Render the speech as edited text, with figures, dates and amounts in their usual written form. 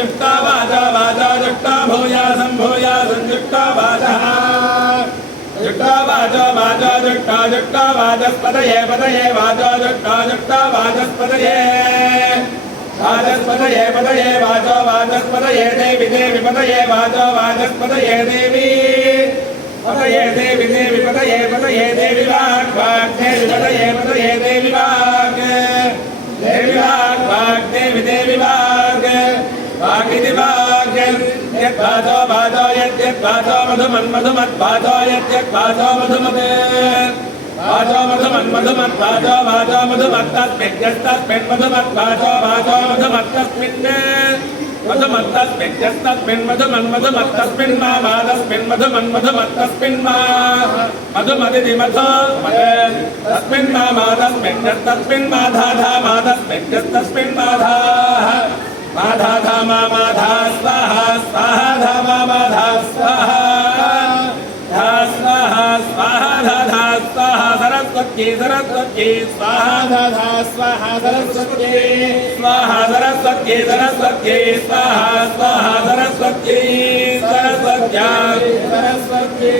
संयुक्ता वाचा वाचा युक्ता भूयासं भूयासं युक्ता वाचः युक्ता वाचा वाचा युक्ता वाचस्पतये पतये वाचा युक्ता वाचस्पतये वाचस्पतये पतये वाचा वाचस्पतये देवी देवी पतये वाचा वाचस्पतये देवी पतये देवी देवी पतये पतये देवी वाक् वाक् देवी पतये पतये देवी वाक् देवी वाक् वाक् देवी देवी वाक् वागिति वाक् यद्वाचो वाचो यद्वाचो मधुमन् मधुमत् वाचो यद्वाचो मधुमत् वाचो मधुमन् मधुमत् वाचो वाचो मधुमत्तस्मिन् मधुमत् वाचो वाचो मधुमत्तस्मिन् मधुमत्तस्मिन् मधुमन् मधुमत्तस्मिन् मा वादस्मिन् मधुमन् मधुमत्तस्मिन् मा मधुमदिति मधुमत् तस्मिन् मा मादस्मिन् तस्मिन् माधाधा मादस्मिन् तस्मिन् माधाः माधाधा मा माधा स्वाहा स्वाहा धा मा माधा स्वाहा धा स्वाहा स्वाहा धा धा स्वाहा सरस्वती सरस्वती स्वाहा धा धा स्वाहा सरस्वती स्वाहा सरस्वती सरस्वती स्वाहा स्वाहा सरस्वती सरस्वत्या सरस्वती